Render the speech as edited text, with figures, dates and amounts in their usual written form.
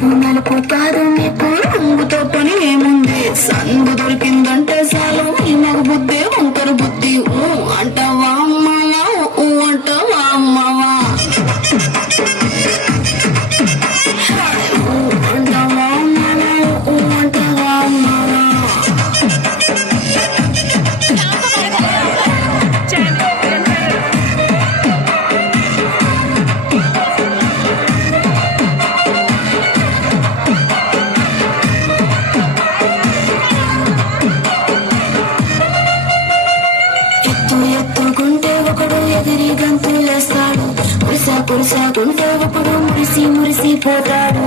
పొడవు నలుపు కాదు మీకు రంగుతో పని ఏముంది సందు దొరికిందంటే చాలు మీ మగ బుద్ధి వంకర బుద్ధి అంటావా అమ్మవా అంటావా అమ్మవా అంటావా అమ్మవా అంటావా అమ్మవా ఎత్తుకుంటే ఒకడు ఎగిరి గంతులేస్తాడు పురుసా పురుసాకుంటే ఒకడు మురిసి మురిసి పోతాడు